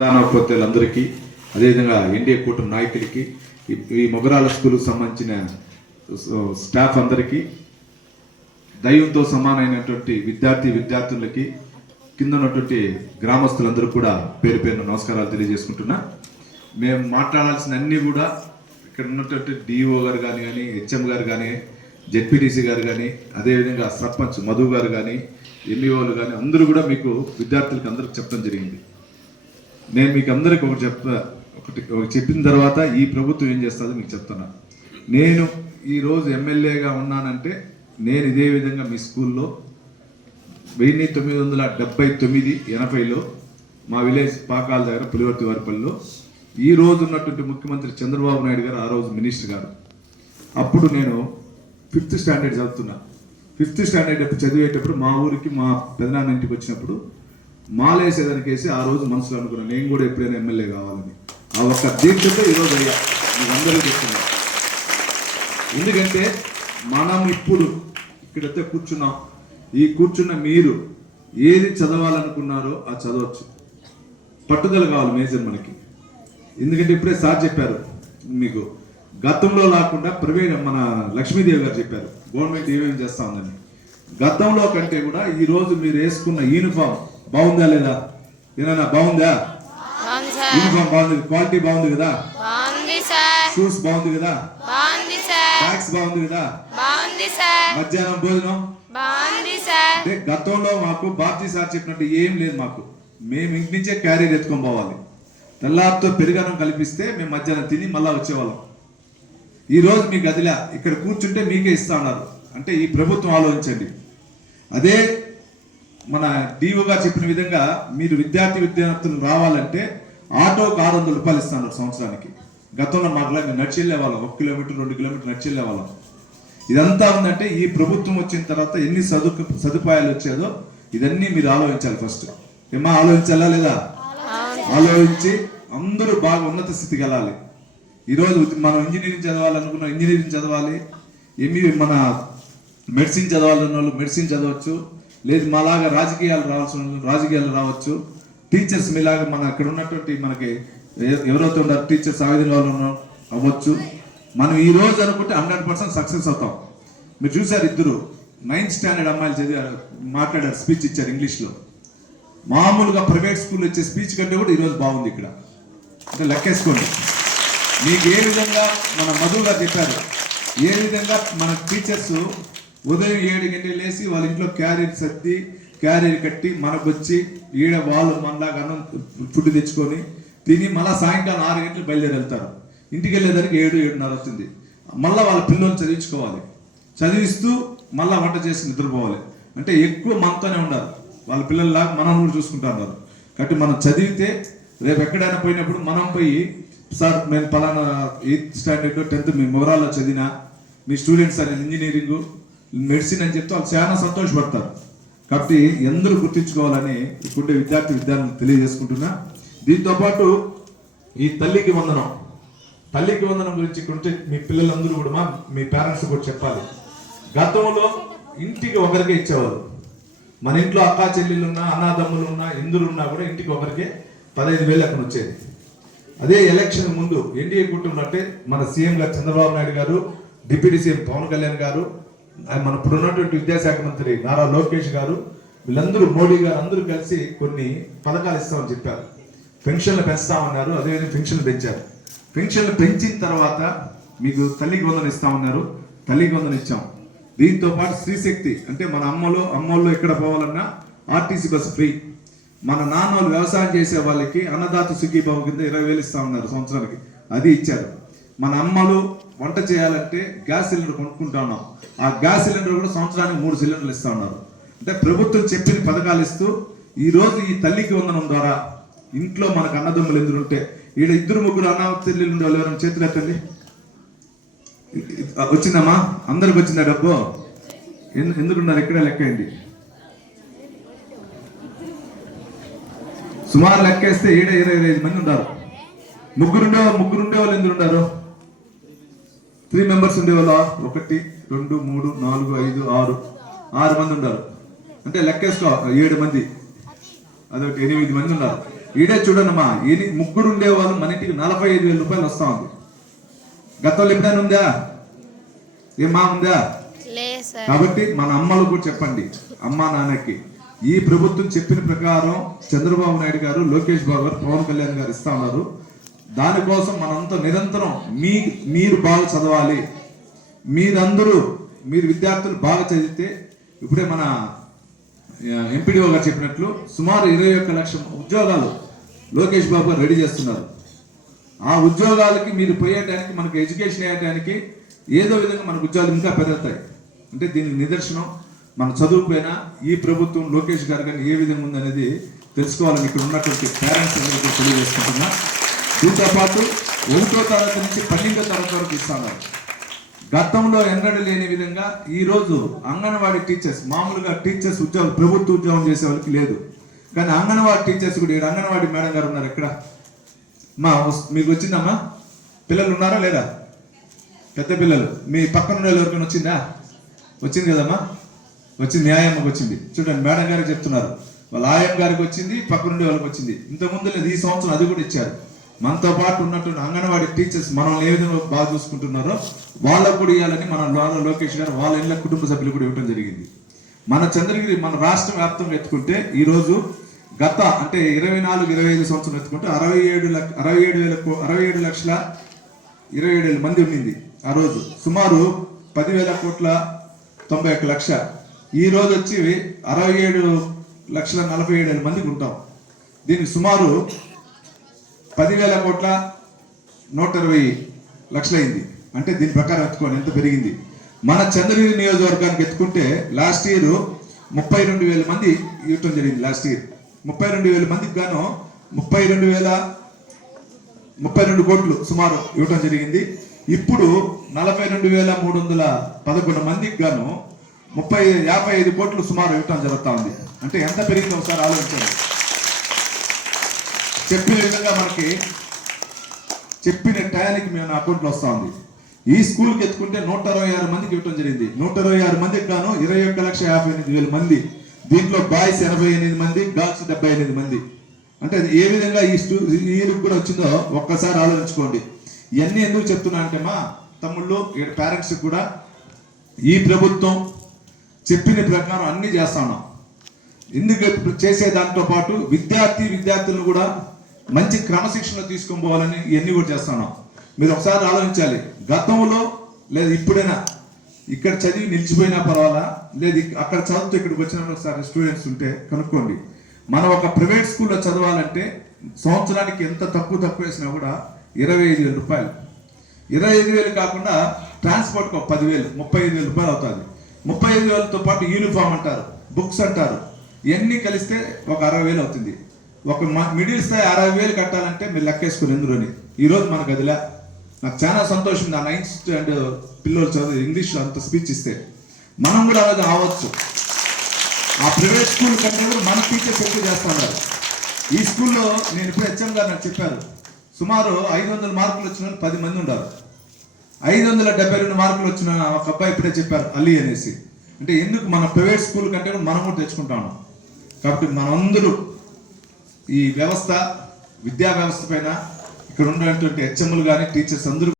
ప్రధానోపాధ్యాయులందరికీ అదేవిధంగా ఎన్డీఏ కూటమి నాయకులకి ఈ మొగరాల స్కూల్కి సంబంధించిన స్టాఫ్ అందరికీ దైవంతో సమానమైనటువంటి విద్యార్థులకి కింద ఉన్నటువంటి గ్రామస్తులందరూ కూడా పేరు పేరున నమస్కారాలు తెలియజేసుకుంటున్నా. మేము మాట్లాడాల్సిన అన్నీ కూడా ఇక్కడ ఉన్నటువంటి డిఓ గారు కానీ హెచ్ఎం గారు కానీ జెడ్పీటీసీ గారు కానీ అదేవిధంగా సర్పంచ్ మధు గారు కానీ ఎంఈఓలు కానీ అందరూ కూడా మీకు విద్యార్థులకు అందరికి చెప్పడం జరిగింది. నేను మీకు అందరికి ఒకటి చెప్పిన తర్వాత ఈ ప్రభుత్వం ఏం చేస్తుందో మీకు చెప్తున్నా. నేను ఈరోజు ఎమ్మెల్యేగా ఉన్నానంటే నేను ఇదే విధంగా మీ స్కూల్లో 1979-80లో మా విలేజ్ పాకాల దగ్గర పులివర్తి వారిపల్లిలో ఈ రోజు ఉన్నటువంటి ముఖ్యమంత్రి చంద్రబాబు నాయుడు గారు ఆ రోజు మినిస్టర్ గారు. అప్పుడు నేను 5th స్టాండర్డ్ చదువుతున్నా. 5th స్టాండర్డ్ చదివేటప్పుడు మా ఊరికి మా పెదనాన్న ఇంటికి వచ్చినప్పుడు మాలేసేదానికేసి ఆ రోజు మనసులో అనుకున్నాను నేను కూడా ఎప్పుడైనా ఎమ్మెల్యే కావాలని. ఆ ఒక్క దీక్షతో ఈరోజు అయ్యా మీకు అందరూ చెప్తున్నా. ఎందుకంటే మనం ఇప్పుడు ఇక్కడైతే కూర్చున్నాం. ఈ కూర్చున్న మీరు ఏది చదవాలనుకున్నారో అది చదవచ్చు. పట్టుదల కావాలి మేజర్ మనకి. ఎందుకంటే ఇప్పుడే సార్ చెప్పారు మీకు గతంలో లేకుండా ప్రైవేట్ మన లక్ష్మీదేవి గారు చెప్పారు గవర్నమెంట్ ఏమేమి చేస్తా ఉందని. గతంలో కంటే కూడా ఈరోజు మీరు వేసుకున్న యూనిఫామ్ బాగుందా లేదా? ఏదైనా బాగుందా? యూనిఫామ్ బాగుంది, క్వాలిటీ బాగుంది కదా, షూస్ బాగుంది కదా, బ్యాగ్స్ బాగుంది కదా, మధ్యాహ్నం భోజనం అంటే గతంలో మాకు బాబ్జీ సార్ చెప్పినట్టు ఏం లేదు. మాకు మేము ఇంటి నుంచే క్యారీర్ ఎత్తుకొని పోవాలి. తెల్లారితో పెరుగన్నం కల్పిస్తే మేము మధ్యాహ్నం తిని మళ్ళా వచ్చేవాళ్ళం. ఈరోజు మీకు అదిలా ఇక్కడ కూర్చుంటే మీకే ఇస్తా ఉన్నారు. అంటే ఈ ప్రభుత్వం ఆలోచించండి. అదే మన డిఓ గారు చెప్పిన విధంగా మీరు విద్యార్థులు రావాలంటే ఆటోకి 600 రూపాయలు ఇస్తున్నారు సంవత్సరానికి. గతంలో మాకులా మేము నడిచి వెళ్ళేవాళ్ళం, 1 కిలోమీటర్ 2 కిలోమీటర్ నడిచి వెళ్ళేవాళ్ళం. ఇదంతా ఉందంటే ఈ ప్రభుత్వం వచ్చిన తర్వాత ఎన్ని సదుపాయాలు వచ్చేదో ఇదన్నీ మీరు ఆలోచించాలి. ఫస్ట్ ఏమా ఆలోచించాలా లేదా? ఆలోచించి అందరూ బాగా ఉన్నత స్థితికి వెళ్ళాలి. ఈరోజు మనం ఇంజనీరింగ్ చదవాలనుకున్న ఇంజనీరింగ్ చదవాలి, మన మెడిసిన్ చదవాలన్న వాళ్ళు మెడిసిన్ చదవచ్చు, లేదు మాలాగా రాజకీయాలు రావాల్సిన రాజకీయాలు రావచ్చు. టీచర్స్ మీలాగా మన ఇక్కడ ఉన్నటువంటి మనకి ఎవరైతే ఉన్నారు టీచర్స్ ఆ విధంగా అవ్వచ్చు. మనం ఈ రోజు అనుకుంటే 100% సక్సెస్ అవుతాం. మీరు చూసారు ఇద్దరు 9th స్టాండర్డ్ అమ్మాయిలు మాట్లాడారు, స్పీచ్ ఇచ్చారు ఇంగ్లీష్లో. మామూలుగా ప్రైవేట్ స్కూల్లో ఇచ్చే స్పీచ్ కంటే కూడా ఈరోజు బాగుంది ఇక్కడ. అంటే లెక్కేసుకోండి. మీకు ఏ విధంగా మన మధు గారు చెప్పారు, ఏ విధంగా మన టీచర్స్ ఉదయం 7 గంటలు లేసి వాళ్ళ ఇంట్లో క్యారీర్ కట్టి మనకు వచ్చి ఈడ వాళ్ళు మనలాగా అన్నం ఫుడ్ తెచ్చుకొని తిని మళ్ళీ సాయంకాలం 6 గంటలకు బయలుదేరి వెళ్తారు. ఇంటికి వెళ్ళేదానికి 7-7:30 అవుతుంది. మళ్ళీ వాళ్ళ పిల్లల్ని చదివించుకోవాలి, చదివిస్తూ మళ్ళీ వంట చేసి నిద్రపోవాలి. అంటే ఎక్కువ మనతోనే ఉండాలి. వాళ్ళ పిల్లల్లాగా మనం కూడా చూసుకుంటా ఉన్నారు. కాబట్టి మనం చదివితే రేపు ఎక్కడైనా పోయినప్పుడు మనం పోయి సార్ నేను పలానా 8th స్టాండర్డ్ 10th మీ మొగరాల్లో చదివినా మీ స్టూడెంట్స్ అని ఇంజనీరింగ్ మెడిసిన్ అని చెప్తే వాళ్ళు చాలా సంతోషపడతారు. కాబట్టి అందరూ గుర్తించుకోవాలని ఇప్పుడే విద్యార్థులు తెలియజేసుకుంటున్నా. దీంతోపాటు ఈ తల్లికి వందనం గురించి ఇక్కడుంటే మీ పిల్లలందరూ కూడా మీ పేరెంట్స్ కూడా చెప్పాలి. గతంలో ఇంటికి ఒకరికే ఇచ్చేవారు. మన ఇంట్లో అక్కా చెల్లెళ్ళు ఉన్నా అన్నాదమ్ములు ఉన్నా ఇందులు ఉన్నా కూడా ఇంటికి ఒకరికే 15,000 అక్కడ వచ్చేది. అదే ఎలక్షన్ ముందు ఎన్డీఏ కూటమి అంటే మన సీఎం గారు చంద్రబాబు నాయుడు గారు, డిప్యూటీ సీఎం పవన్ కళ్యాణ్ గారు, మన ఇప్పుడున్నటువంటి విద్యాశాఖ మంత్రి నారా లోకేష్ గారు, వీళ్ళందరూ మోడీ గారు అందరూ కలిసి కొన్ని పథకాలు ఇస్తామని చెప్పారు. పెన్షన్లు పెంచుతామన్నారు, అదేవిధంగా పెన్షన్లు పెంచారు. పెన్షన్లు పెంచిన తర్వాత మీకు తల్లికి వందనం ఇస్తామన్నారు, తల్లికి వందనం ఇచ్చాం. దీంతో పాటు స్త్రీశక్తి అంటే మన అమ్మోళ్ళు ఎక్కడ పోవాలన్నా ఆర్టీసీ బస్సు ఫ్రీ. మన నాన్నోళ్ళు వ్యవసాయం చేసే వాళ్ళకి అన్నదాత సుఖీభావ కింద 20,000 ఇస్తా ఉన్నారు సంవత్సరానికి, అది ఇచ్చారు. మన అమ్మలు వంట చేయాలంటే గ్యాస్ సిలిండర్ కొనుక్కుంటా ఉన్నాం. ఆ గ్యాస్ సిలిండర్ కూడా సంవత్సరానికి 3 సిలిండర్లు ఇస్తా ఉన్నారు. అంటే ప్రభుత్వం చెప్పిన పథకాలు ఇస్తూ ఈరోజు ఈ తల్లికి వందనం ద్వారా ఇంట్లో మనకు అన్నదమ్ములు ఎందుకు ఉంటే ఈడ 2-3 అన్న చెల్లెలు ఉండే వాళ్ళు ఎవరైనా చేతులు ఎత్తండి. వచ్చిందమ్మా? అందరికి వచ్చిందా డబ్బు? ఎందుకున్నారు? ఎక్కడే లెక్క అయింది. సుమారు లెక్కేస్తే 25 మంది ఉన్నారు. ముగ్గురు ఉండే వాళ్ళు ఎందుకు ఉన్నారు? 3 మెంబర్స్ ఉండేవాళ్ళు 1 2 3 4 5 6 మంది ఉన్నారు. అంటే లెక్కేసుకో 7 మంది, అదొక 8 మంది ఉన్నారు. ఈడే చూడనమ్మా, ముగ్గురు ఉండేవాళ్ళు మన ఇంటికి 45,000 రూపాయలు వస్తా ఉంది. గతంలో ఎప్పుడైనా ఉందా? ఏమా ఉందా? కాబట్టి మన అమ్మలు కూడా చెప్పండి, అమ్మా నాన్నకి ఈ ప్రభుత్వం చెప్పిన ప్రకారం చంద్రబాబు నాయుడు గారు, లోకేష్ బాబు గారు, పవన్ కళ్యాణ్ గారు ఇస్తా ఉన్నారు. దానికోసం మనంతా నిరంతరం మీరు బాగా చదవాలి. మీరు విద్యార్థులు బాగా చదివితే, ఇప్పుడే మన ఎంపీడీఓ గారు చెప్పినట్లు సుమారు 21 లక్షల ఉద్యోగాలు లోకేష్ బాబు గారు రెడీ చేస్తున్నారు. ఆ ఉద్యోగాలకి మీరు పోయేటానికి, మనకు ఎడ్యుకేషన్ అయ్యడానికి ఏదో విధంగా మనకు ఉద్యోగాలు ఇంకా పెరుగుతాయి. అంటే దీనికి నిదర్శనం మన చదువుపోయినా ఈ ప్రభుత్వం లోకేష్ గారు కానీ ఏ విధంగా ఉందనేది తెలుసుకోవాలని ఇక్కడ ఉన్నటువంటి పేరెంట్స్ అందరికీ తెలియజేసుకుంటున్నా. దీంతో పాటు 1వ తరగతి నుంచి 12వ తరగతి వరకు ఇస్తున్నారు. గతంలో ఎన్నడూ లేని విధంగా ఈరోజు అంగన్వాడీ టీచర్స్, మామూలుగా టీచర్స్ ఉద్యోగం, ప్రభుత్వ ఉద్యోగం చేసే వాళ్ళకి లేదు, కానీ అంగన్వాడీ టీచర్స్ కూడా, అంగన్వాడీ మేడం గారు ఉన్నారు ఎక్కడ? మీకు వచ్చిందమ్మా? పిల్లలు ఉన్నారా లేదా? పెద్ద పిల్లలు మీ పక్కన ఉన్న ఎవరికైనా వచ్చిందా? వచ్చింది కదమ్మా, వచ్చింది. న్యాయమ్మకి వచ్చింది. చూడండి, మేడం గారికి చెప్తున్నారు, వాళ్ళ ఆయం గారికి వచ్చింది, పక్కనుండే వాళ్ళకి వచ్చింది. ఇంతకుముందు లేదు, ఈ సంవత్సరం అది కూడా ఇచ్చారు. మనతో పాటు ఉన్నటువంటి అంగన్వాడీ టీచర్స్ మనల్ని ఏ విధంగా బాగా చూసుకుంటున్నారో వాళ్ళకు కూడా ఇవ్వాలని మన లోకేష్ గారు వాళ్ళ ఇళ్ళ కుటుంబ సభ్యులు కూడా ఇవ్వడం జరిగింది. మన చంద్రగిరి, మన రాష్ట్ర వ్యాప్తంగా ఎత్తుకుంటే ఈరోజు గత అంటే 24-25 సంవత్సరం ఎత్తుకుంటే 67,27,000 మంది ఉండింది. ఆ రోజు సుమారు 10,000,91,00,000. ఈ రోజు వచ్చి 67,47,000 మందికి ఉంటాం. దీనికి సుమారు 10,00,120,00,000 అయింది. అంటే దీని ప్రకారం ఎత్తుకోండి ఎంత పెరిగింది. మన చంద్రగిరి నియోజకవర్గానికి ఎత్తుకుంటే లాస్ట్ ఇయర్ 32,000 మంది ఇవ్వటం జరిగింది. లాస్ట్ ఇయర్ 32,000 మందికి గాను 32 కోట్లు సుమారు ఇవ్వటం జరిగింది. ఇప్పుడు 42,311 మందికి గాను 55 కోట్లు సుమారు ఇవ్వటం జరుగుతూ ఉంది. అంటే ఎంత పెరిగిందో ఒకసారి ఆలోచించండి. చెప్పిన విధంగా మనకి చెప్పిన టయానికి మేము అకౌంట్లో వస్తూ ఉంది. ఈ స్కూల్కి ఎత్తుకుంటే 126 మందికి ఇవ్వటం జరిగింది. 126 మందికి గాను 21,58,000 మంది. దీంట్లో బాయ్స్ 88 మంది, గర్ల్స్ 78 మంది. అంటే అది ఏ విధంగా ఈ ఇయర్కి కూడా వచ్చిందో ఒక్కసారి ఆలోచించుకోండి. ఇవన్నీ ఎందుకు చెప్తున్నా అంటే మా తమ్ముళ్ళు, పేరెంట్స్ కూడా ఈ ప్రభుత్వం చెప్పిన ప్రకారం అన్ని చేస్తున్నాం. ఎందుకు చేసే దాంతో పాటు విద్యార్థులను కూడా మంచి క్రమశిక్షణ తీసుకొని పోవాలని ఇవన్నీ కూడా చేస్తున్నాం. మీరు ఒకసారి ఆలోచించాలి, గతంలో లేదా ఇప్పుడైనా ఇక్కడ చదివి నిలిచిపోయినా పర్వాలా, లేదు అక్కడ చదువుతూ ఇక్కడికి వచ్చిన ఒకసారి స్టూడెంట్స్ ఉంటే కనుక్కోండి. మనం ఒక ప్రైవేట్ స్కూల్లో చదవాలంటే సంవత్సరానికి ఎంత తక్కువ వేసినా కూడా 25,000 రూపాయలు. 25,000 కాకుండా ట్రాన్స్పోర్ట్కి 10,000, 35,000 రూపాయలు అవుతుంది. 35,000తో పాటు యూనిఫామ్ అంటారు, బుక్స్ అంటారు, ఇవన్నీ కలిస్తే ఒక 60,000 అవుతుంది. ఒక మిడిల్ స్థాయి 60,000 కట్టాలంటే మీరు లెక్కేసుకుని ఎందులోని ఈరోజు మనకు అదిలా. నాకు చాలా సంతోషం, నా 9th స్టాండర్డ్ పిల్లలు చదువు ఇంగ్లీష్లో అంత స్పీచ్ ఇస్తే మనం కూడా అలాగే అవ్వచ్చు. ఆ ప్రైవేట్ స్కూల్ కంటే కూడా మన టీచర్స్ ఎక్కువ చేస్తున్నారు. ఈ స్కూల్లో నేను ఇప్పుడు హెచ్ఎం గారు నాకు చెప్పారు, సుమారు 500 మార్కులు వచ్చిన 10 మంది ఉన్నారు. 572 మార్కులు వచ్చిన ఒక అబ్బాయి ఇప్పుడే చెప్పారు, అలీ అనేసి. అంటే ఎందుకు మన ప్రైవేట్ స్కూల్ కంటే కూడా మనం కూడా తెచ్చుకుంటాము. కాబట్టి మనందరూ ఈ విద్యా వ్యవస్థ పైన ఇక్కడ ఉన్నటువంటి హెచ్ఎంలు కానీ టీచర్స్ అందరూ